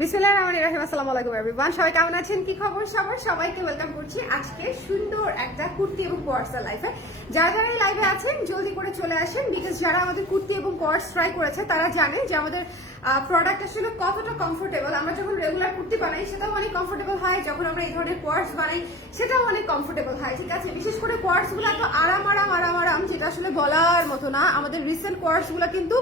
বিসমিল্লাহির রহমানির রহিম। আসসালামু আলাইকুম এভরিওয়ান, সবাই কেমন আছেন, কি খবর সবার? সবাইকে ওয়েলকাম করছি আজকে সুন্দর একটা কুর্তি এবং কোয়ার্সের লাইভে। যারা যারা এই লাইভে আছেন জলদি করে চলে আসেন, বিকজ যারা আমাদের কুর্তি এবং কোয়ার্স ট্রাই করেছে তারা জানে যে আমাদের প্রোডাক্ট আসলে কতটা কমফোর্টেবল। আমরা যখন রেগুলার কুর্তি বানাই সেটাও অনেক কমফোর্টেবল হয়, যখন আমরা এই ধরনের কোয়ার্স বানাই সেটাও অনেক কমফোর্টেবল হয়, ঠিক আছে? বিশেষ করে কোয়ার্সগুলো এত আরাম যেটা আসলে বলার মতো না। আমাদের রিসেন্ট কোয়ার্সগুলো কিন্তু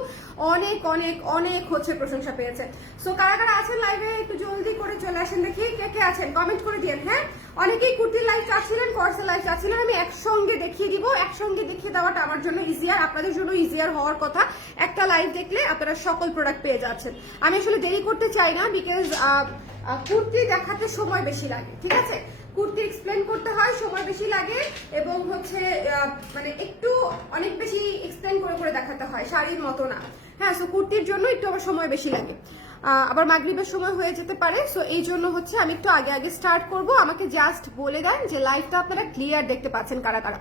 অনেক অনেক অনেক হচ্ছে প্রশংসা পেয়েছে। সো কারা কারা আছেন লাইভে একটু জলদি করে চলে আসেন, দেখি কে কে আছেন, কমেন্ট করে দিন। হ্যাঁ, অনেকেই কুর্তির লাইভ চাচ্ছিলেন, কোয়ার্সের লাইভ চাচ্ছিলেন, আমি একসঙ্গে দেখিয়ে দিব। একসঙ্গে দেখিয়ে দেওয়াটা আমার জন্য ইজিয়ার, আপনাদের জন্য ইজিয়ার হওয়ার কথা। একটা লাইভ দেখলে আপনারা সকল প্রোডাক্ট পেয়ে যাচ্ছেন। আমি আসলে দেরি করতে চাই না, বিকজ কুর্তি দেখাতে সময় বেশি লাগে, ঠিক আছে? কুর্তি এক্সপ্লেন করতে হয়, সময় বেশি লাগে, এবং হচ্ছে মানে একটু অনেক বেশি এক্সপ্লেন করে করে দেখাতে হয়, শাড়ির মতো না। হ্যাঁ, সো কুর্তির জন্য একটু আবার সময় বেশি লাগে, আবার মাগরিবের সময় হয়ে যেতে পারে। সো এই জন্য হচ্ছে আমি একটু আগে আগে স্টার্ট করব। আমাকে জাস্ট বলে দেন যে লাইভটা আপনারা ক্লিয়ার দেখতে পাচ্ছেন কারা কারা,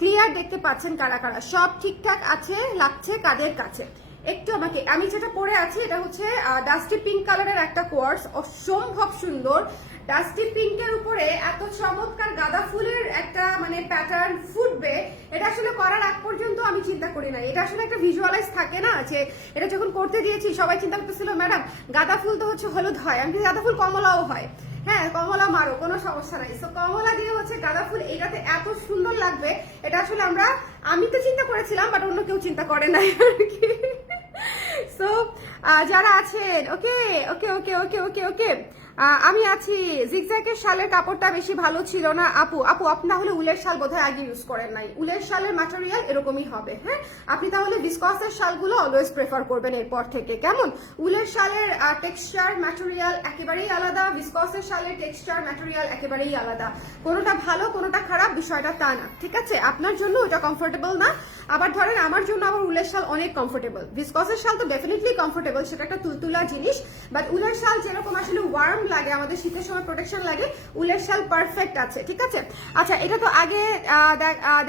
ক্লিয়ার দেখতে পাচ্ছেন কারা কারা, সব ঠিকঠাক আছে লাগছে কাদের কাছে। একটু আমাকে, আমি যেটা পরে আছি এটা হচ্ছে ডাস্টি পিঙ্ক কালারের একটা কোয়ার্স, অসম্ভব সুন্দর। ডাস্টি পিঙ্কের উপরে এত চমৎকার গাঁদা ফুলের একটা মানে প্যাটার্ন ফুটবে, এটা আসলে করার আগ পর্যন্ত আমি চিন্তা করি নাই। এটা আসলে একটা ভিজুয়ালাইজ থাকে না, যে এটা যখন করতে দিয়েছি সবাই চিন্তা করতেছিল ম্যাডাম গাঁদা ফুল তো হচ্ছে হলুদ হয়, আমি গাঁদা ফুল কমলাও হয়। হ্যাঁ, কমলা মারো, কোনো সমস্যা নাই। সো কমলা দিয়ে হচ্ছে গাঁদা ফুল, এটাতে এত সুন্দর লাগবে। এটা আসলে আমি তো চিন্তা করেছিলাম, বাট অন্য কেউ চিন্তা করে নাই আর কি। সো যারা আছেন, ওকে ওকে ওকে ওকে ওকে ওকে আমি আছি। জিগজ্যাগের শালের কাপড়টা বেশি ভালো ছিল না আপু? আপনি তাহলে উলের শাল বোধহয় আগে ইউজ করেন নাই। উলের শালের ম্যাটেরিয়াল এরকমই হবে। হ্যাঁ, আপনি তাহলে ভিসকসের শালগুলো অলওয়েজ প্রেফার করবেন এরপর থেকে, কেমন? উলের শালের টেক্সচার ম্যাটেরিয়াল একেবারেই আলাদা, ভিসকসের শালের টেক্সচার ম্যাটেরিয়াল একেবারেই আলাদা। কোনোটা ভালো কোনোটা খারাপ বিষয়টা তা না, ঠিক আছে? আপনার জন্য ওটা কমফোর্টেবল না, আবার ধরেন আমার জন্য আবার উলের শাল অনেক কমফোর্টেবল। ভিসকসের শাল তো ডেফিনেটলি কমফোর্টেবল, সেটা একটা তুলতুলা জিনিস, বাট উলের শাল যেরকম আসলে ওয়ার্ম লাগে, আমাদের শীতের সময় প্রোটেকশন লাগে, উলের শাল পারফেক্ট আছে, ঠিক আছে? আচ্ছা, এটা তো আগে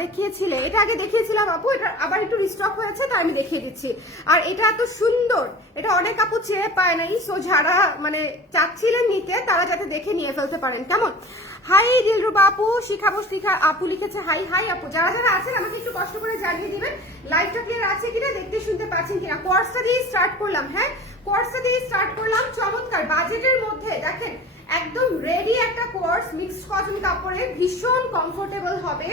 দেখিয়েছিলে, এটা আগে দেখিয়েছিলাম আপু, এটা আবার একটু রিস্টক হয়েছে তাই আমি দেখিয়ে দিচ্ছি। আর এটা এত সুন্দর, এটা অনেক আপু চেয়ে পায় নাই। সো যারা মানে চাচ্ছিলেন নিতে তারা যাতে দেখে নিয়ে ফেলতে পারেন, কেমন? হাই দিলরুবা আপু, শিখাবো শিখা আপু লিখেছে হাই। হাই আপু, যারা যারা আছেন আমাকে একটু কষ্ট করে জানিয়ে দিবেন লাইভটা ক্লিয়ার আছে কিনা, দেখতে শুনতে পাচ্ছেন কিনা। কোর্সটা দিয়ে স্টার্ট করলাম। হ্যাঁ, কোর্সটা দিয়ে স্টার্ট করলাম, চমৎকার বাজেটের মধ্যে। দেখেন একদম রেডি একটা কোর্স, মিক্সড কটন কাপড়ে, ভীষণ কমফোর্টেবল হবে,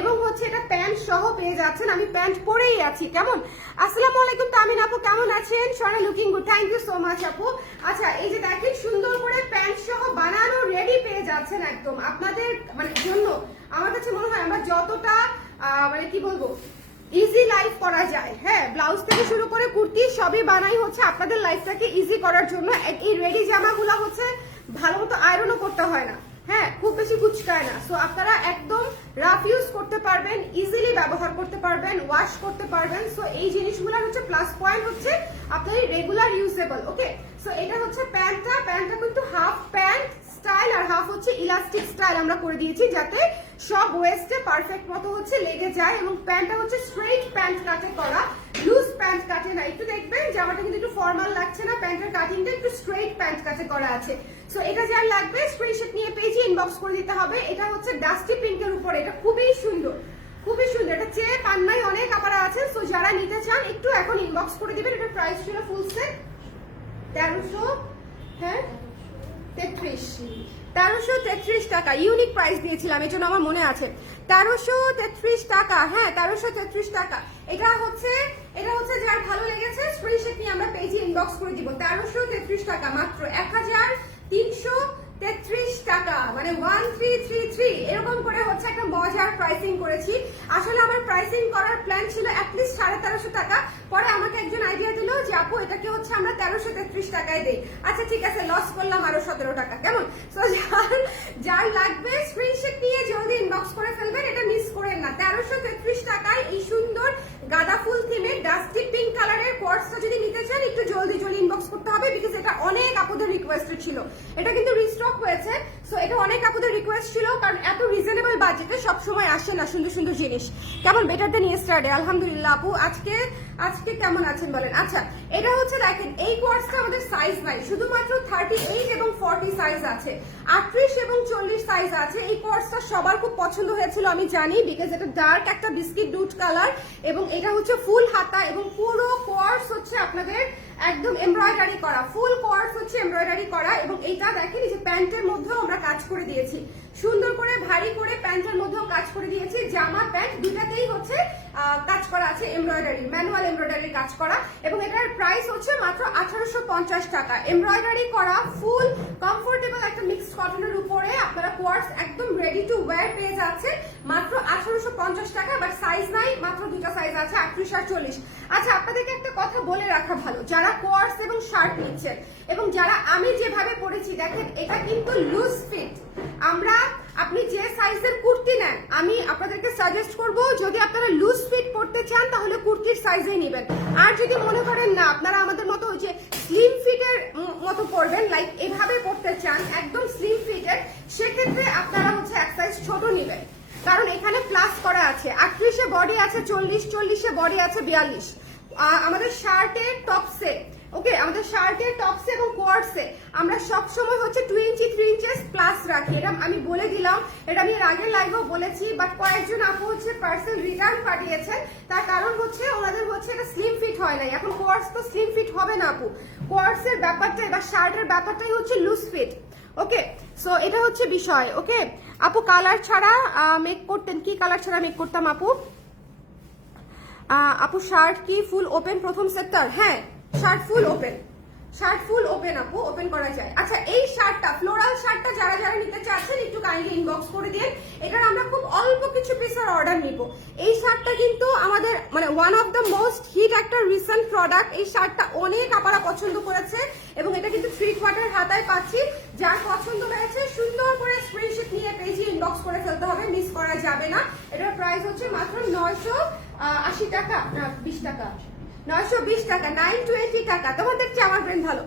এবং হচ্ছে এটা প্যান্ট সহ পেয়ে যাচ্ছেন। আমি প্যান্ট পরেই আছি, কেমন? আসসালামু আলাইকুম তামিন আপু, কেমন আছেন? সোনা looking good, thank you so much আপু। আচ্ছা, এই যে দেখেন সুন্দর করে প্যান্ট সহ বানানো রেডি পেয়ে যাচ্ছেন একদম আপনাদের মানে জন্য। আমার কাছে মনে হয় আমরা যতটা মানে কি বলবো ইজি লাইফ করা যায়, হ্যাঁ, ব্লাউজ থেকে শুরু করে কুর্তি সবই বানাই হচ্ছে আপনাদের লাইফটাকে ইজি করার জন্য। এই রেডি জামাগুলো হচ্ছে ভালো মতো আয়রনও করতে হয় না, হ্যাঁ, খুব বেশি কুচকায় না। সো আপনারা একদম রাফ ইউজ করতে পারবেন, ইজিলি ব্যবহার করতে পারবেন, ওয়াশ করতে পারবেন। সো এই জিনিসগুলোর হচ্ছে প্লাস পয়েন্ট হচ্ছে আপনাদের রেগুলার ইউজেবল। ওকে, সো এটা হচ্ছে প্যান্টটা কিন্তু হাফ প্যান্ট স্টাইল আর হাফ হচ্ছে ইলাস্টিক স্টাইল আমরা করে দিয়েছি, যাতে সব ওয়েস্টে পারফেক্ট মতো হচ্ছে লেগে যায়। এবং প্যান্টটা হচ্ছে স্ট্রেইট প্যান্ট কাটে করা, লুজ প্যান্ট কাটে না। একটু দেখবেন জামাটা কিন্তু একটু ফর্মাল লাগছে না, প্যান্টের কাটিংটা একটু স্ট্রেইট প্যান্ট কাটে করা আছে। সো এটা যার লাগবে স্ক্রিনশট নিয়ে পেজে ইনবক্স করে দিতে হবে। এটা হচ্ছে ডাস্টি পিঙ্কের উপরে, এটা খুবই সুন্দর, খুবই সুন্দর। এটা চেয়ে পান নাই, অনেক আপারা আছে। সো যারা নিতে চান একটু এখন ইনবক্স করে দিবেন। এটার প্রাইস ছিল ফুল সেট 1300, হ্যাঁ 1333 টাকা, ইউনিক প্রাইস দিয়েছিলাম, এই জন্য আমার মনে আছে 1333 টাকা। হ্যাঁ, 1333 টাকা। এটা হচ্ছে যার ভালো লেগেছে স্ক্রিনশট নিয়ে আমরা পেজে ইনবক্স করে দিব। 1333 টাকা মাত্র, 1333 টাকা, মানে 1333 এরকম করে হচ্ছে একটা মজার প্রাইসিং করেছি। আসলে আমার প্রাইসিং করার প্ল্যান ছিল অ্যাটলিস্ট 1350 টাকা, পরে আমাকে একজন আইডিয়া দিল যে আপু এটাকে হচ্ছে আমরা 1333 টাকায় দেই। আচ্ছা ঠিক আছে, লস করলাম আরো 17 টাকা, কেমন? সো যার লাগবে স্ক্রিনশট নিয়ে জলদি ইনবক্স করে ফেলবেন, এটা মিস করেন না। 1333 টাকায় এই সুন্দর গাঁদা ফুল থিমের ডাস্টি পিঙ্ক কালারের কোর্সটা যদি নিতে চান একটু জলদি ইনবক্স করতে হবে, বিকজ এটা অনেক আপুদের রিকোয়েস্টেড ছিল। এটা কিন্তু রিস্টক হয়েছে, সো এটা অনেক আপুদের রিকোয়েস্ট ছিল, কারণ এত রিজনেবল বাজেটে সবসময় আসে না সুন্দর সুন্দর জিনিস। কেমন বেটার দেন ইয়েস্টারডে? আলহামদুলিল্লাহ আপু, আজকে কেমন আছেন বলেন। আচ্ছা, এটা হচ্ছে দেখেন এই কোয়ার্সটা আমাদের সাইজ নাই, শুধুমাত্র 38 এবং 40 সাইজ আছে, 38 এবং 40 সাইজ আছে। এই কোয়ার্সটা সবার খুব পছন্দ হয়েছিল আমি জানি, বিকজ এটা ডার্ক একটা বিস্কিট ডুড কালার এবং এটা হচ্ছে ফুল হাতা এবং পুরো কোয়ার্স হচ্ছে আপনাদের একদম এমব্রয়ডারি করা, ফুল কোয়ার্স হচ্ছে এমব্রয়ডারি করা। এবং এইটা দেখেন এই যে প্যান্টের মধ্যেও আমরা কাজ করে দিয়েছি, সুন্দর করে ভারী করে প্যান্টের মধ্যেও কাজ করে দিয়েছি, জামা প্যান্ট দুটাতেই হচ্ছে কাজ করা আছে এমব্রয়ডারি, ম্যানুয়াল এমব্রয়ডারি কাজ করা। এবং এটার প্রাইস হচ্ছে মাত্র 1850 টাকা। এমব্রয়ডারি করা ফুল কমফোর্টেবল একটা মিক্সড কটনের উপরে আপনারা কোয়ার্স একদম রেডি টু ওয়্যার পেয়ে যাচ্ছে মাত্র 1850 টাকা। বাট সাইজ নাই, মাত্র দুটা সাইজ আছে, 38 আর 40। আচ্ছা, আপনাদেরকে একটা কথা বলে রাখা ভালো, যারা কোয়ার্স এবং শার্ট নিচ্ছেন এবং যারা আমি যেভাবে পরেছি দেখেন এটা কিন্তু লুজ ফিট। আপনি যে সাইজের কুর্তি নেন আমি আপনাদেরকে সাজেস্ট করব, যদি আপনারা লুজ ফিট পড়তে চান তাহলে কুর্তির সাইজেই নেবেন। আর যদি মনে করেন না আপনারা আমাদের মতো ওই যে স্লিম ফিটের মতো পরবেন, লাইক এভাবে পড়তে চান একদম স্লিম ফিটের, সেক্ষেত্রে আপনারা হচ্ছে এক সাইজ ছোট নেবেন। কারণ এখানে প্লাস করা আছে, 38-এ বডি আছে 40, 40-এ বডি আছে 42। আমাদের শার্টের টপসে, ওকে, আমাদের শার্টের টপসে এবং কোয়ার্সে আমরা সব সময় হচ্ছে 2 ইঞ্চি 3 ইঞ্চেস প্লাস রাখি। এটা আমি বলে দিলাম, এটা আমি এর আগের লাইভেও বলেছি, বাট কয়েকজন আপু হচ্ছে পার্সেল রিটার্ন পাঠিয়েছেন, তার কারণ হচ্ছে ওনাদের হচ্ছে এটা স্লিম ফিট হয় নাই। এখন কোয়ার্স তো স্লিম ফিট হবে না আপু, কোয়ার্সের ব্যাপারটাই বা শার্টের ব্যাপারটাই হচ্ছে লুজ ফিট। ওকে, সো এটা হচ্ছে বিষয়। ওকে আপু, কালার ছাড়া মেক করতেন, কি কালার ছাড়া মেক করতাম আপু? আপু শার্ট কি ফুল ওপেন প্রথম সেক্টর? হ্যাঁ, shirt full open, shirt full open আপু, ওপেন করা যায়। আচ্ছা, এই শার্টটা ফ্লোরাল শার্টটা যারা যারা নিতে চাচ্ছেন একটু কাইন্ডলি ইনবক্স করে দিন, এটার আমরা খুব অল্প কিছু পিসের অর্ডার নিব। এই শার্টটা কিন্তু আমাদের মানে one of the most hit একটা রিসেন্ট প্রোডাক্ট। এই শার্টটা অনেক আপনারা পছন্দ করেছে এবং এটা কিন্তু 3/4 হাতায় পাচ্ছি। যার পছন্দ হয়েছে সুন্দর করে স্ক্রিনশট নিয়ে পেজে ইনবক্স করে ফেলতে হবে, মিস করা যাবে না। এটার প্রাইস হচ্ছে মাত্র 980 টাকা, না 20 টাকা, 920 টাকা, 920 টাকা। তোমাদের চেয়ে আমার ব্রেন ভালো।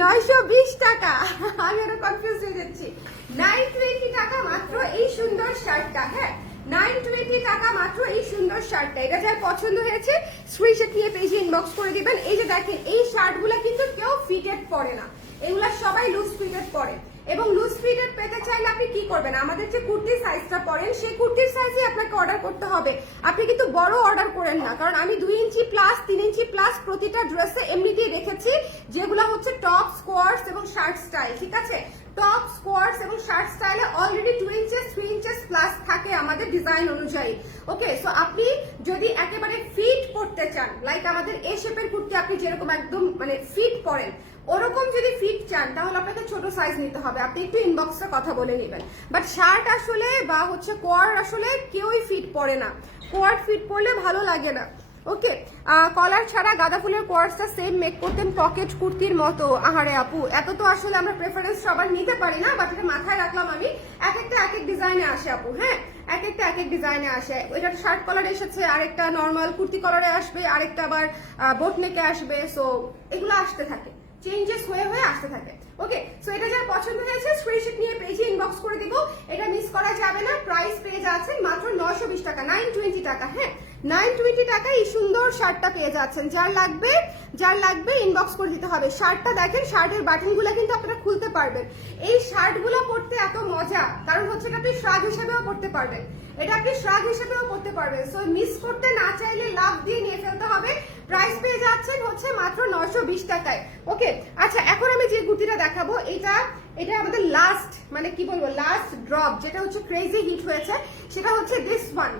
920 টাকা, আমি আরো কনফিউজ হয়ে যাচ্ছি। 920 টাকা মাত্র এই সুন্দর শার্টটা। হ্যাঁ, 920 টাকা মাত্র এই সুন্দর শার্টটা। এটা যার পছন্দ হয়েছে স্ক্রিনশট নিয়ে পেজে ইনবক্স করে দিবেন। এই যে দেখেন এই শার্টগুলো কিন্তু কেউ ফিটেড পরে না, এগুলা সবাই লুজ ফিটেড পরে। এবং লুজ ফিটেড পেতে চাইলে আপনি কি করবেন, আমাদের যে কুর্তির সাইজটা পরেন সেই কুর্তির সাইজে আপনাকে অর্ডার করতে হবে। আপনি কিন্তু বড় অর্ডার করেন না, কারণ আমি 2 ইঞ্চি প্লাস 3 ইঞ্চি প্লাস প্রতিটা ড্রেসে এমনিতেই রেখেছি, যেগুলো হচ্ছে টপ, স্কোয়ার্স এবং শার্ট স্টাইল। ঠিক আছে, টপ, স্কোয়ার্স এবং শার্ট স্টাইলে অলরেডি 2 ইঞ্চেস 3 ইঞ্চেস প্লাস থাকে আমাদের ডিজাইন অনুযায়ী। ওকে, সো আপনি যদি একেবারে ফিট পড়তে চান, লাইক আমাদের এ শেপের কুর্তি আপনি যেরকম একদম মানে ফিট পরেন, ওরকম যদি ফিট চান তাহলে আপনাকে ছোট সাইজ নিতে হবে। আপনি একটু ইনবক্সে কথা বলে নেবেন। বাট শার্ট আসলে বা হচ্ছে কোয়ার আসলে কেউই ফিট পরে না, কোয়ার ফিট পরলে ভালো লাগে না। ওকে, কলার ছাড়া গাঁদা ফুলের কোয়ার্সটা সেম মেক করতেন পকেট কুর্তির মতো। আহারে আপু, এত তো আসলে আমরা প্রেফারেন্স সবার নিতে পারি না, বাট এটা মাথায় রাখলাম আমি। এক একটা এক এক ডিজাইনে আসে আপু। হ্যাঁ, এক একটা এক এক ডিজাইনে আসে। এটা শার্ট কলার এসেছে, আরেকটা নর্মাল কুর্তি কলারে আসবে, আরেকটা আবার বোট নেকে আসবে। সো এগুলো আসতে থাকে, চেঞ্জেস হয়ে হয়ে আসতে থাকে। ওকে, সো এটা যার পছন্দ হয়েছে স্ক্রিনশট নিয়ে পেজে ইনবক্স করে দিব, এটা মিস করা যাবে না। প্রাইস পেয়ে যাচ্ছেন মাত্র 920 টাকা, 920 টাকা। হ্যাঁ, 920 টাকা এই সুন্দর শার্টটা পেয়ে যাচ্ছেন। যার লাগবে ইনবক্স করে দিতে হবে। শার্টটা দেখেন, শার্টের বাটনগুলো কিন্তু আপনারা খুলতে পারবেন। এই শার্টগুলো পরতে এত মজা, কারণ হচ্ছে এটা আপনি শ্রাগ হিসেবেও পরতে পারবেন, এটা আপনি শ্রাগ হিসেবেও পরতে পারবেন। সো মিস করতে না চাইলে লাভ দিয়ে নিয়ে ফেলতে হবে। প্রাইস পেয়ে যাচ্ছেন হচ্ছে মাত্র 920 টাকায়। ওকে, আচ্ছা এখন আমি যে কুর্তিটা দেখাবো এটা আমাদের লাস্ট মানে কি বলবো লাস্ট ড্রপ, যেটা হচ্ছে ক্রেজি হিট হয়েছে, সেটা হচ্ছে দিস ওয়ান।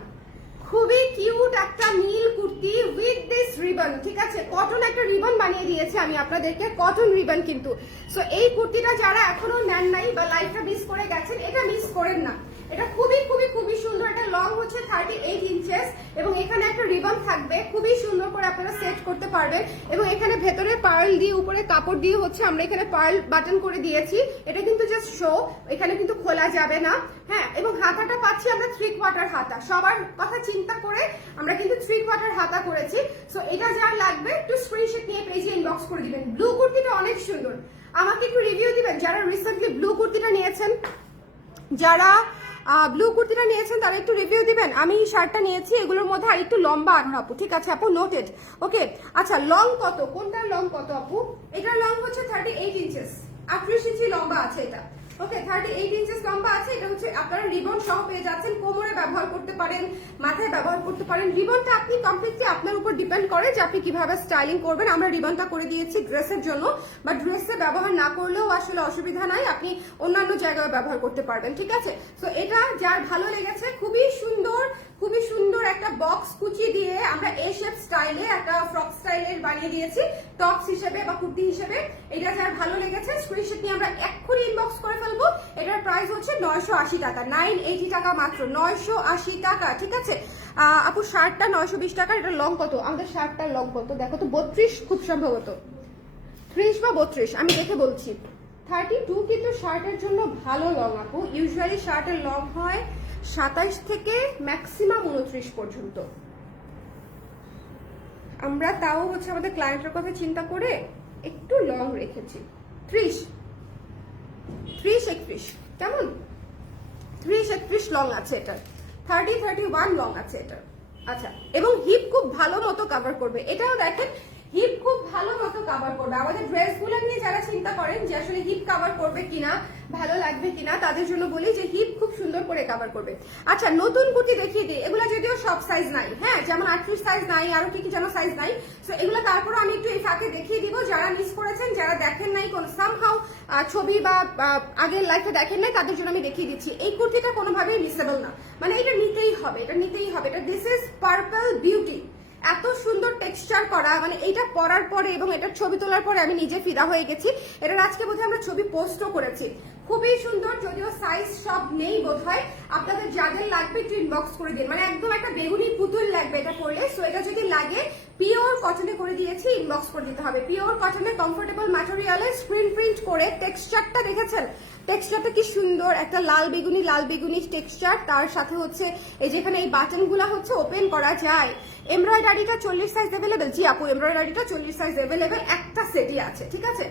খুবই কিউট একটা নীল কুর্তি উইথ দিস রিবন। ঠিক আছে, কটন একটা রিবন বানিয়ে দিয়েছি আমি আপনাদেরকে, কটন রিবন কিন্তু। সো এই কুর্তিটা যারা এখনো নেন নাই বা লাইফটা মিস করে গেছেন, এটা মিস করেন না। এটা খুবই খুবই খুবই সুন্দর। এটা লং হচ্ছে 38 ইঞ্চেস এবং এখানে একটা রিবন থাকবে, খুবই সুন্দর করে আপনারা সেট করতে পারবেন। এবং এখানে ভেতরে পার্ল দিয়ে উপরে কাপড় দিয়ে হচ্ছে আমরা এখানে পার্ল বাটন করে দিয়েছি। এটা কিন্তু জাস্ট শো, এখানে কিন্তু খোলা যাবে না। হ্যাঁ, এবং হাতাটা পাচ্ছি আমরা 3/4 হাতা। সবার কথা চিন্তা করে আমরা কিন্তু 3/4 হাতা করেছি। সো এটা যার লাগবে একটু স্ক্রিনশট নিয়ে পেজে ইনবক্স করে দিবেন। ব্লু কুর্তিটা অনেক সুন্দর, আমাকে একটু রিভিউ দিবেন যারা রিসেন্টলি ব্লু কুর্তিটা নিয়েছেন, যারা ব্লু কুর্তিটা নিয়েছেন তারা একটু রিভিউ দিবেন। আমি শার্টটা নিয়েছি, এগুলোর মধ্যে আর একটু লম্বা আনুন আপু, ঠিক আছে আপু, নোটেড। ওকে, আচ্ছা লং কত, কোনটার লং কত আপু? এটার লং হচ্ছে 38 ইঞ্চেস, 38 ইঞ্চি লম্বা আছে এটা। ওকে, 38 ইঞ্চেস লম্বা আছে। এটা হচ্ছে আপনারা রিবন সহ পেয়ে যাচ্ছেন, কোমরে ব্যবহার করতে পারেন, মাথায় ব্যবহার করতে পারেন। রিবনটা আপনি কমপ্লিটলি আপনার উপর ডিপেন্ড করে যে আপনি কিভাবে স্টাইলিং করবেন। আমরা রিবনটা করে দিয়েছি ড্রেসের জন্য, বা ড্রেসে ব্যবহার না করলেও আসলে অসুবিধা নাই, আপনি অন্যান্য জায়গায় ব্যবহার করতে পারবেন, ঠিক আছে। সো এটা যার ভালো লেগেছে, খুবই সুন্দর, খুবই সুন্দর একটা বক্স কুচি দিয়ে আমরা এ শেপ স্টাইলে একটা ফ্রক স্টাইলের বানিয়ে দিয়েছি টপস হিসেবে বা কুর্তি হিসেবে। এটা যার ভালো লেগেছে স্ক্রিনশট নিয়ে আমরা এক্ষুনি ইনবক্স করে ফেলবো। এটার প্রাইস হচ্ছে 980 টাকা, 980 টাকা মাত্র, 980 টাকা, ঠিক আছে। আপু শার্টটা 920 টাকা। এটা লং কত? আমাদের শার্টটার লং কত দেখো তো, 32 খুব সম্ভবত, 30 বা 32 আমি দেখে বলছি। 32 কিন্তু শার্টের জন্য ভালো লং আপু। ইউজুয়ালি শার্টের লং হয় 27 থেকে ম্যাক্সিমাম 29 পর্যন্ত। আমরা তাও হচ্ছে আমাদের ক্লায়েন্টের কথা চিন্তা করে একটু লং রেখেছি, 30, 31 কেমন, 30-31 লং আছে এটার, 30-31 লং আছে এটার। আচ্ছা, এবং হিপ খুব ভালো মতো কভার করবে, এটাও দেখেন হিপ খুব ভালো মতো কভার করবে। আমাদের ড্রেসগুলো নিয়ে যারা চিন্তা করেন যে আসলে হিপ কভার করবে কিনা, ভালো লাগবে কিনা, তাদের জন্য বলি যে হিপ খুব সুন্দর করে কভার করবে। আচ্ছা, নতুন কুর্তি দেখিয়ে দিই। এগুলো যদিও সব সাইজ নাই, হ্যাঁ, যেমন 38 সাইজ নাই, আরো কি কি যেন সাইজ নাই। সো এগুলো তারপরে আমি একটু এই ফাঁকে দেখিয়ে দিব, যারা মিস করেছেন, যারা দেখেন নাই কোন সামহাউ ছবি বা আগের লাইফে দেখেন নাই, তাদের জন্য আমি দেখিয়ে দিচ্ছি। এই কুর্তিটা কোনোভাবেই মিসেবল না, মানে এটা নিতেই হবে, এটা নিতেই হবে। এটা দিস ইজ পার্পল বিউটি, এত সুন্দর টেক্সচার করা, মানে এটা পরার পরে এবং এটার ছবি তোলার পরে আমি নিজে ফিদা হয়ে গেছি। এটার আজকে বোধহয় আমরা ছবি পোস্টও করেছি, খুবই সুন্দর। যদিও সাইজ সব নেই বোধহয়, আপনাদের যাদের লাগবে একটু ইনবক্স করে দিন, মানে একদম একটা বেগুনি পুতুল লাগবে এটা পরলে। সো এটা যদি লাগে পিওর কটনে করে দিয়েছি, ইনবক্স করে দিতে হবে। পিওর কটনে কমফোর্টেবল ম্যাটেরিয়ালে স্ক্রিন প্রিন্ট করে, টেক্সচারটা দেখেছেন, টেক্সচারটা কি সুন্দর, একটা লাল বেগুনি টেক্সচার। তার সাথে হচ্ছে এই যেখানে এই বাটনগুলো হচ্ছে ওপেন করা যায়। এমব্রয়ডারিটা 40 সাইজ অ্যাভেলেবেল, জি আপু এমব্রয়ডারিটা 40 সাইজ অ্যাভেলেবেল, একটা সেটই আছে, ঠিক আছে,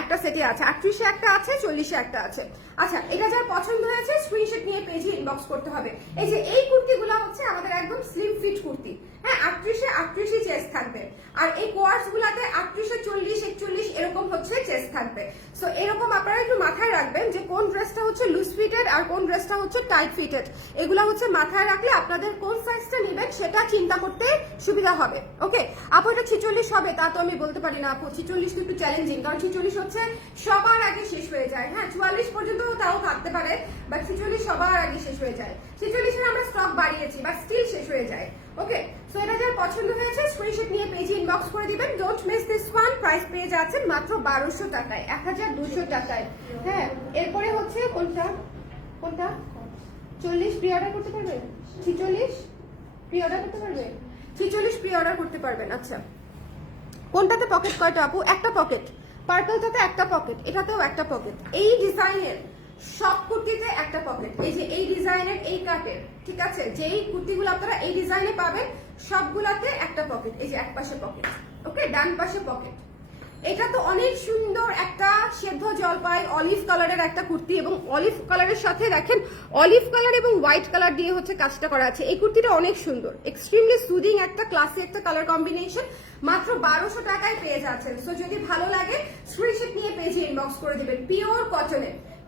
একটা সেটে আছে, 38-এ একটা আছে, 40-এ একটা আছে। আচ্ছা, এটা যার পছন্দ হয়েছে স্ক্রিনশট নিয়ে পেজে ইনবক্স করতে হবে। এই যে এই কুর্তিগুলো হচ্ছে আমাদের একদম স্লিম ফিট কুর্তি, হ্যাঁ, 38-এ 38 চেস্ট থাকবে, আর এই কোয়ার্স গুলাতে 38-এ 40-41 এরকম হচ্ছে চেস্ট থাকবে। সো এরকম আপনারা একটু মাথায় রাখবেন যে কোন ড্রেসটা হচ্ছে লুজ ফিটেড আর কোন ড্রেসটা হচ্ছে টাইট ফিটেড। এগুলা হচ্ছে মাথায় রাখলে আপনাদের কোন সাইজটা নেবেন সেটা চিন্তা করতে সুবিধা হবে। ওকে আপু, এটা 46 হবে তা তো আমি বলতে পারি না আপু, 46 তো একটু চ্যালেঞ্জিং, কারণ 46 হচ্ছে সবার আগে শেষ হয়ে যায়, হ্যাঁ, 44 পর্যন্ত তাও থাকতে পারে, বাট 46 সবার আগে শেষ হয়ে যায়। 46-এর আমরা স্টক বাড়িয়েছি, বাট স্টিল শেষ হয়ে যায়। ওকে, সো এটা যার পছন্দ হয়েছে স্ক্রিনশট নিয়ে পেজে ইনবক্স করে দিবেন। Don't miss this one. Price পেয়ে যাচ্ছেন মাত্র 1200 টাকায়, 1200 টাকায়। হ্যাঁ, এরপরে হচ্ছে কোনটা, 40 প্রি অর্ডার করতে পারবে, 46 প্রি অর্ডার করতে পারবে, 46 প্রি অর্ডার করতে পারবেন। আচ্ছা, কোনটাতে পকেট কয়টা আপু? একটা পকেট, পার্পলটাতে একটা পকেট, এটাতেও একটা পকেট। এই ডিজাইনের সব কুর্তিতে একটা পকেট, এই যে এই ডিজাইনের এই কাটের, ঠিক আছে, যেই কুর্তিগুলো আপনারা এই ডিজাইনে পাবেন সবগুলাতে একটা পকেট, এই যে এক পাশে পকেট, ওকে, ডান পাশে পকেট। এটা তো অনেক সুন্দর একটা সেদ্ধ জলপাই অলিভ কালারের একটা কুর্তি, এবং অলিভ কালারের সাথে দেখেন অলিভ কালার এবং হোয়াইট কালার দিয়ে হচ্ছে কাজটা করা আছে। এই কুর্তিটা অনেক সুন্দর, এক্সট্রিমলি সুদিং একটা ক্লাসি একটা কালার কম্বিনেশন, মাত্র 1200 টাকায় পেয়ে যাচ্ছেন। সো যদি ভালো লাগে স্ক্রিনশট নিয়ে পেজে ইনবক্স করে দিবেন।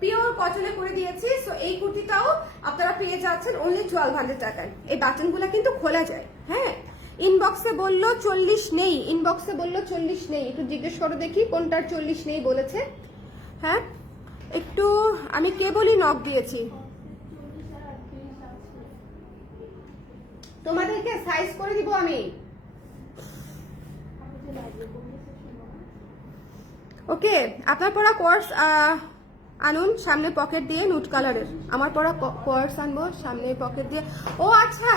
পিওর কটনে করে দিয়েছি। সো এই কুর্তিটাও আপনারা পেয়ে যাচ্ছেন অনলি 1200 টাকায়। এই বাটনগুলো কিন্তু খোলা যায়, হ্যাঁ। ইনবক্সে বললো 40 নেই, ইনবক্সে বললো 40 নেই, একটু জিজ্ঞেস করো দেখি কোনটার 40 নেই বলেছে। হ্যাঁ, একটু আমি কেবলই নক দিয়েছি, তোমাদেরকে সাইজ করে দিব আমি। ওকে, আপনার পরা কোর্স আনুন সামনে পকেট দিয়ে, নুট কালারের। আমার পরা কোর্স আনবো সামনে পকেট দিয়ে। ও আচ্ছা,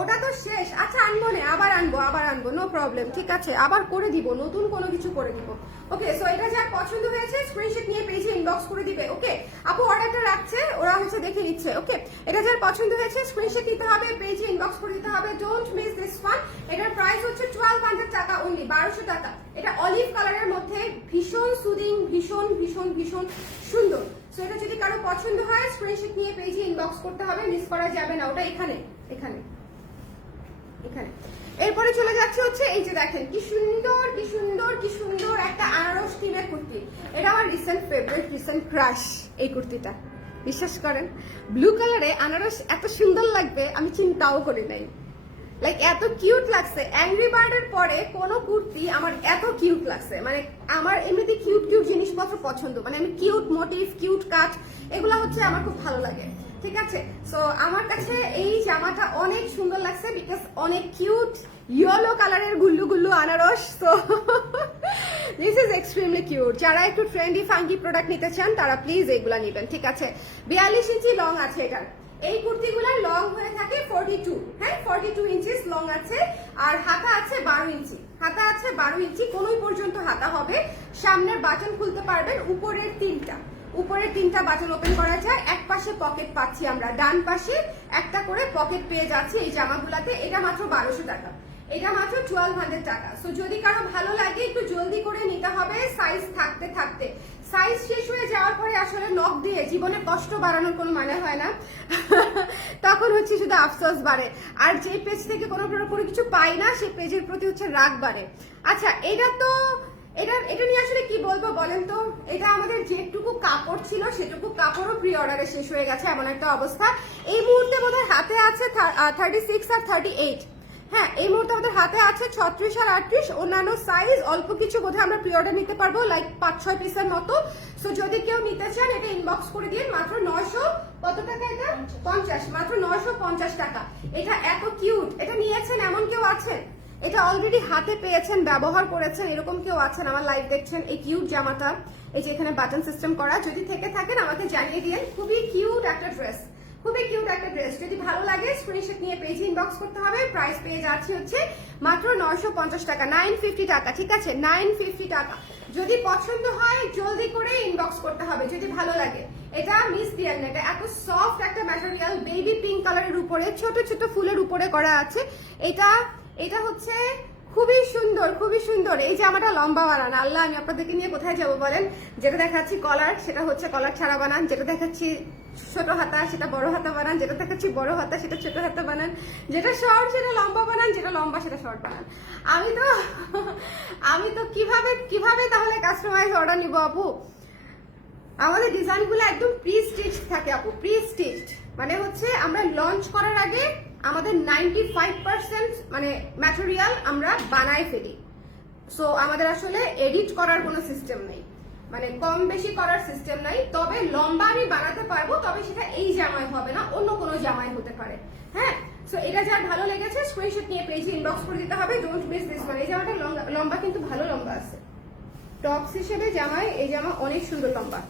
ওটা তো শেষ। আচ্ছা, আনবো না, আবার আনবো, নো প্রবলেম, ঠিক আছে, আবার করে দিব, নতুন কোনো কিছু করে দিব। ওকে, সো এটা যার পছন্দ হয়েছে স্ক্রিনশট নিয়ে পেজে ইনবক্স করে দিবে। ওকে আপু, অর্ডারটা রাখছে, ওরা হচ্ছে দেখে নিচ্ছে। ওকে, এটা যার পছন্দ হয়েছে স্ক্রিনশট দিতে হবে, পেজে ইনবক্স করে দিতে হবে। Don't miss this one. এটার প্রাইস হচ্ছে 1200 টাকা অনলি, 1200 টাকা। এটা অলিভ কালারের মধ্যে ভীষণ সুদিং, ভীষণ সুন্দর। সো এটা যদি কারো পছন্দ হয় স্ক্রিনশট নিয়ে পেজে ইনবক্স করতে হবে, মিস করা যাবে না। ওটা এখানে এখানে এখানে। এরপরে চলে যাচ্ছে হচ্ছে এই যে দেখেন কি সুন্দর কি সুন্দর কি সুন্দর একটা আনারস টিমের কুর্তি। এটা আমার রিসেন্ট ফেভারিট, রিসেন্ট ক্রাশ এই কুর্তিটা। বিশ্বাস করেন ব্লু কালারে আনারস এত সুন্দর লাগবে আমি চিন্তাও করি নাই। লাইক এত কিউট লাগছে। অ্যাংরি বার্ডের পরে কোনো কুর্তি আমার এত কিউট লাগছে। মানে আমার এমনিতে কিউট কিউট জিনিসপত্র পছন্দ, মানে আমি কিউট মোটিভ কিউট কাট এগুলো হচ্ছে আমার খুব ভালো লাগে, ঠিক আছে। সো আমার কাছে এই জামাটা অনেক সুন্দর লাগছে বিকজ অনেক কিউট ইয়েলো কালারের গুল্লু গুল্লু আনারস। So this is extremely cute. যারা একটু ট্রেন্ডি ফাঙ্কি প্রোডাক্ট নিতে চান তারা প্লিজ এইগুলা নেবেন, ঠিক আছে। 42 ইঞ্চি লং আছে এটার। এই কুর্তিগুলোর লং হয়ে থাকে 42, হ্যাঁ 42 ইঞ্চিস লং আছে। আর হাতা আছে 12 ইঞ্চি, হাতা আছে 12 ইঞ্চি কোনোই পর্যন্ত হাতা হবে। সামনের বাটন খুলতে পারবেন, উপরের তিনটা বাটন ওপেন করা যায়। এক পাশে পকেট পাচ্ছি আমরা, ডান পাশে একটা করে পকেট পেয়ে যাচ্ছি এই জামাগুলাতে। এটা মাত্র 1200 টাকা, এটা মাত্র 1200 টাকা। সো যদি কারো ভালো লাগে একটু জলদি করে নিতে হবে সাইজ থাকতে থাকতে। সাইজ শেষ হয়ে যাওয়ার পরে আসলে নখ দিয়ে জীবনে কষ্ট বাড়ানোর কোনো মানে হয় না তখন হচ্ছে শুধু আফসোস বাড়ে। আর যে পেজ থেকে কোনো কিছু পাই না সেই পেজের প্রতি হচ্ছে রাগ বাড়ে। আচ্ছা এটা নিয়ে আসলে কি বলবো বলেন তো। এটা আমাদের যেটুকু কাপড় ছিল সেটুকু কাপড়ও প্রি অর্ডারে শেষ হয়ে গেছে, এমন একটা অবস্থা। এই মুহূর্তে বোধহয় হাতে আছে 36 আর 38। হ্যাঁ এই মুহূর্তে আমাদের হাতে আছে 36 আর 38। অন্যান্য সাইজ অল্প কিছু বোধহয় আমরা প্রি অর্ডার নিতে পারবো, লাইক 5-6 পিসের মতো। সো যদি কেউ নিতে চান এটা ইনবক্স করে দিন। মাত্র 900 কত টাকা? এটা 50, মাত্র 950 টাকা। এটা এত কিউট। এটা নিয়েছেন এমন কেউ আছেন? এটা অলরেডি হাতে পেয়েছেন, ব্যবহার করেছেন, এরকম কেউ আছেন? আমার লাইভ দেখছেন এই কিউট জামাটা, এই যে এখানে বাটন সিস্টেম করা, যদি থেকে থাকেন আমাকে জানিয়ে দিন। খুবই কিউট একটা ড্রেস, খুবই কিউট একটা ড্রেস। যদি ভালো লাগে স্ক্রিনশট নিয়ে পেজে ইনবক্স করতে হবে। প্রাইস পেয়ে যাচ্ছে হচ্ছে মাত্র 950 টাকা, 950 টাকা, ঠিক আছে 950 টাকা। যদি পছন্দ হয় জলদি করে ইনবক্স করতে হবে যদি ভালো লাগে। এটা মিস দিয়েন না, এটা এত সফট একটা ম্যাটেরিয়াল, বেবি পিঙ্ক কালারের উপরে ছোট ছোট ফুলের উপরে করা আছে। এটা হচ্ছে খুবই সুন্দর, খুবই সুন্দর। এই জামাটা লম্বা বানান। আল্লাহ আমি আপনাদেরকে নিয়ে কোথায় যাবো বলেন। যেটা দেখাচ্ছি কলার সেটা হচ্ছে কলার ছাড়া বানান, যেটা দেখাচ্ছি ছোট হাতা সেটা বড় হাতা বানান, যেটা দেখাচ্ছি বড় হাতা সেটা ছোট হাতা বানান, যেটা শর্ট সেটা লম্বা বানান, যেটা লম্বা সেটা শর্ট বানান। আমি তো কিভাবে তাহলে কাস্টমাইজ অর্ডার নিব আপু? আমাদের ডিজাইনগুলো একদম প্রি স্টিচড থাকে আপু, প্রি স্টিচড। মানে হচ্ছে আমরা লঞ্চ করার আগে আমাদের 95% মানে ম্যাটেরিয়াল আমরা বানায় ফেলি। সো আমাদের আসলে এডিট করার কোনো সিস্টেম নেই, মানে কম বেশি করার সিস্টেম নাই। তবে লম্বা আমি বানাতে পারবো, তবে সেটা এই জামায় হবে না, অন্য কোনো জামায় হতে পারে। হ্যাঁ সো এটা যার ভালো লেগেছে স্ক্রিনশট নিয়ে পেজে ইনবক্স করে দিতে হবে। Don't miss this one. এই জামাটা লম্বা কিন্তু ভালো লম্বা আছে। টপস হিসেবে জামায় এই জামা অনেক সুন্দর লম্বা।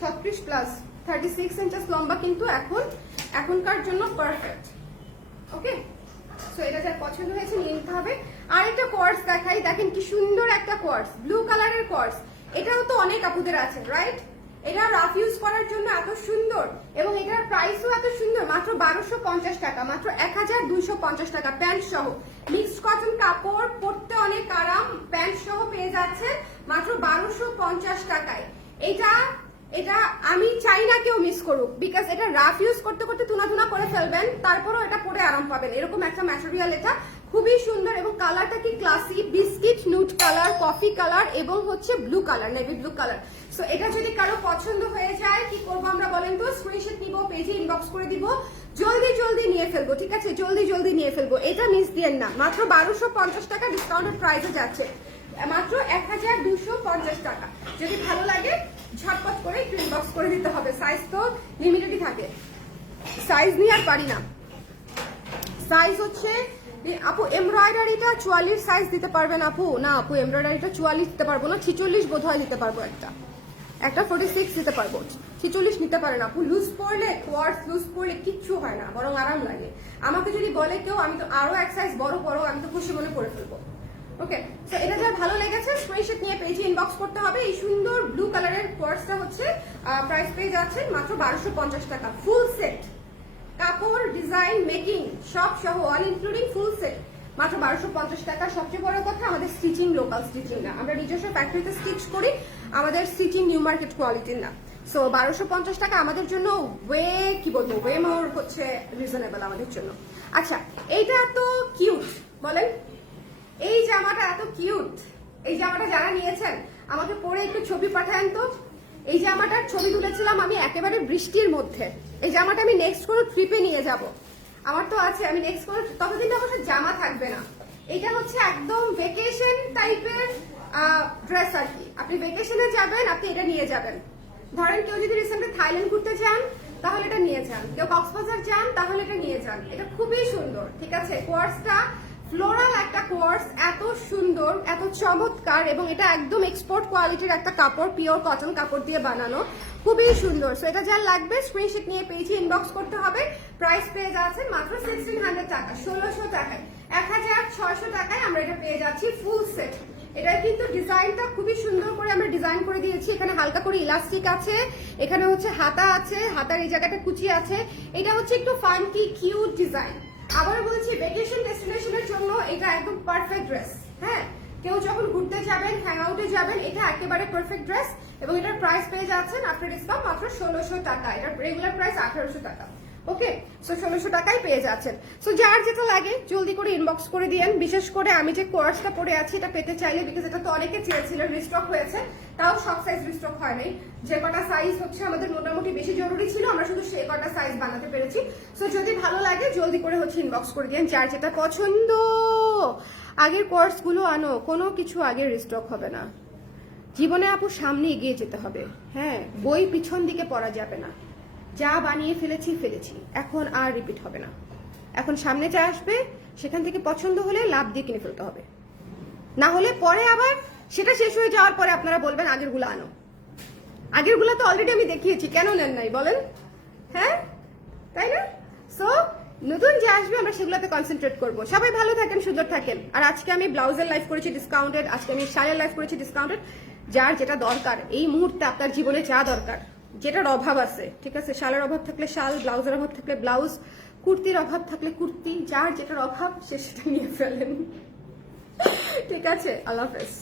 36 প্লাস 36 ইঞ্চেস লম্বা কিন্তু এখনকার জন্য পারফেক্ট। ওকে সো এটা যার পছন্দ হয়েছে নিয়ে নিতে হবে। আর একটা কোয়ার্স দেখাই, দেখেন কি সুন্দর একটা কোয়ার্স, ব্লু কালারের কোয়ার্স। এটাও তো অনেক আপুদের আছে রাইট। এটা রাফ ইউজ করার জন্য এত সুন্দর এবং এটার প্রাইসও এত সুন্দর। মাত্র 1250 টাকা, মাত্র 1250 টাকা প্যান্ট সহ। মিক্সড কটন কাপড়, পরতে অনেক আরাম, প্যান্ট সহ পেয়ে যাচ্ছে মাত্র 1250 টাকায়। এটা আমি চাই না কেউ মিস করুক, বিকজ এটা রাফ ইউজ করতে করতে তুনা করে ফেলবেন, তারপরও এটা পরে আরাম পাবেন। এরকম একটা ম্যাটেরিয়াল, এটা খুবই সুন্দর এবং কালারটা কি classy, biscuit নুট colour, coffee colour এবং হচ্ছে blue colour, navy blue colour. So এটা যদি কারো পছন্দ হয়ে যায় কি করবো আমরা বলেন তো? স্ক্রিনশট নিব, পেজে ইনবক্স করে দিব, জলদি নিয়ে ফেলবো, ঠিক আছে জলদি নিয়ে ফেলবো। এটা মিস দিয়েন না। মাত্র 1250 টাকা ডিসকাউন্টেড প্রাইসে যাচ্ছে, মাত্র 1250 টাকা। যদি ভালো লাগে ঝটপট করে একটু ইনবক্স করে দিতে হবে। সাইজ তো লিমিটেডই থাকে, সাইজ নিয়ে আর পারি না। সাইজ হচ্ছে আপু এমব্রয়ডারিটা 44 সাইজ দিতে পারবেন আপু? না আপু এমব্রয়ডারিটা 44 দিতে পারবো না, 46 বোধহয় দিতে পারবো, একটা 46 দিতে পারবো, 46 নিতে পারেন আপু। লুজ পরলে কোয়ার্স লুজ পরলে কিচ্ছু হয় না, বরং আরাম লাগে। আমাকে যদি বলে কেউ আমি তো আরো এক সাইজ বড় পরো, আমি তো খুশি মনে করে ফেলবো। ওকে সো এটা যার ভালো লেগেছে স্ক্রিনশট নিয়ে পেজে ইনবক্স করতে হবে। এই সুন্দর ব্লু কালারের কোয়ার্সটা হচ্ছে প্রাইস পেয়ে যাচ্ছেন মাত্র 1250 টাকা। ফুল সেট কাপড়, ডিজাইন, মেকিং সব সহ অল ইনক্লুডিং ফুল সেট মাত্র 1250 টাকা। সবচেয়ে বড় কথা আমাদের স্টিচিং লোকাল স্টিচিং না, আমরা নিজস্ব ফ্যাক্টরিতে স্টিচ করি, আমাদের স্টিচিং নিউ মার্কেট কোয়ালিটির না। সো 1250 টাকা আমাদের জন্য ওয়ে মোর হচ্ছে রিজনেবল আমাদের জন্য। আচ্ছা, এইটা এত কিউট বলেন, এই জামাটা এত কিউট। এই জামাটা যারা নিয়েছেন আমাকে পরে একটু ছবি পাঠান তো। এই জামাটার ছবি তুলেছিলাম আমি একেবারে বৃষ্টির মধ্যে। এই জামাটা আমি নেক্সট কোনো ট্রিপে নিয়ে যাব, আমার তো আছে, আমি নেক্সট কোনো ততদিন অবশ্য জামা থাকবে না। এটা হচ্ছে একদম ভেকেশন টাইপের ড্রেস আর কি। আপনি ভেকেশনে যাবেন, আপনি এটা নিয়ে যাবেন। ধরেন কেউ যদি রিসেন্টলি থাইল্যান্ড ঘুরতে যান তাহলে এটা নিয়ে যান, কেউ কক্সবাজার যান তাহলে এটা নিয়ে যান। এটা খুবই সুন্দর, ঠিক আছে। কোয়ার্সটা ফ্লোরাল একটা কোয়ার্স, এত সুন্দর, এত চমৎকার, এবং এটা একদম এক্সপোর্ট কোয়ালিটির একটা কাপড়, পিওর কটন কাপড় দিয়ে বানানো, খুবই সুন্দর। সো এটা যার লাগবে স্ক্রিনশট নিয়ে পেজে ইনবক্স করতে হবে। প্রাইস পেয়ে যাচ্ছেন মাত্র 1600 টাকা, 1600 টাকায়, 1600 টাকায় আমরা এটা পেয়ে যাচ্ছি ফুল সেট। এটা কিন্তু ডিজাইনটা খুবই সুন্দর করে আমরা ডিজাইন করে দিয়েছি। এখানে হালকা করে ইলাস্টিক আছে, এখানে হচ্ছে হাতা আছে, হাতার এই জায়গাটা কুচি আছে। এটা হচ্ছে একটু ফানকি কিউট ডিজাইন। আবার বলছি, ভ্যাকেশন ডেস্টিনেশনের জন্য এটা একদম পারফেক্ট ড্রেস। হ্যাঁ, কেউ যখন ঘুরতে যাবেন, হ্যাং আউটে যাবেন, এটা একেবারে পারফেক্ট ড্রেস। এবং এটার প্রাইস পেয়ে যাচ্ছেন আফটার ডিসকাউন্ট মাত্র 1600 টাকা। এটার রেগুলার প্রাইস 1800 টাকা। ওকে, সো 1600 টাকায় পেয়ে যাচ্ছেন। সো যার যেটা লাগে জলদি করে ইনবক্স করে দিয়েন। বিশেষ করে আমি যে কোর্সটা পরে আছি এটা পেতে চাইলে, বিকজ এটা তো অনেকে চেয়েছিল, রিস্টক হয়েছে, তাও সব সাইজ রিস্টক হয় নাই। যে কটা সাইজ হচ্ছে আমাদের মোটামুটি বেশি জরুরি ছিল, আমরা শুধু সেই কটা সাইজ বানাতে পেরেছি। সো যদি ভালো লাগে জলদি করে হচ্ছে ইনবক্স করে দিয়েন, যার যেটা পছন্দ। আগের কোর্সগুলো আনো, কোনো কিছু আগে রিস্টক হবে না। জীবনে আপু সামনে এগিয়ে যেতে হবে। হ্যাঁ, বই পিছন দিকে পড়া যাবে না। যা বানিয়ে ফেলেছি, এখন আর রিপিট হবে না। এখন সামনে যা আসবে সেখান থেকে পছন্দ হলে লাভ দিয়ে কিনে ফেলতে হবে, না হলে পরে আবার সেটা শেষ হয়ে যাওয়ার পরে আপনারা বলবেন আগের গুলো আনো। আগের গুলা তো অলরেডি আমি দেখিয়েছি, কেন নেন নাই বলেন? হ্যাঁ, তাই না? সো নতুন যে আসবে আমরা সেগুলোতে কনসেন্ট্রেট করবো। সবাই ভালো থাকেন, সুন্দর থাকেন। আর আজকে আমি ব্লাউজের লাইভ করেছি ডিসকাউন্টেড, আজকে আমি শাড়ির লাইভ করেছি ডিসকাউন্টেড। যার যেটা দরকার এই মুহূর্তে, আপনার জীবনে যা দরকার, যেটার অভাব আছে, ঠিক আছে, শালের অভাব থাকলে শাল, ব্লাউজের অভাব থাকলে ব্লাউজ, কুর্তির অভাব থাকলে কুর্তি, যার যেটার অভাব সে সেটা নিয়ে ফেলেন। ঠিক আছে, আল্লাহ হাফেজ।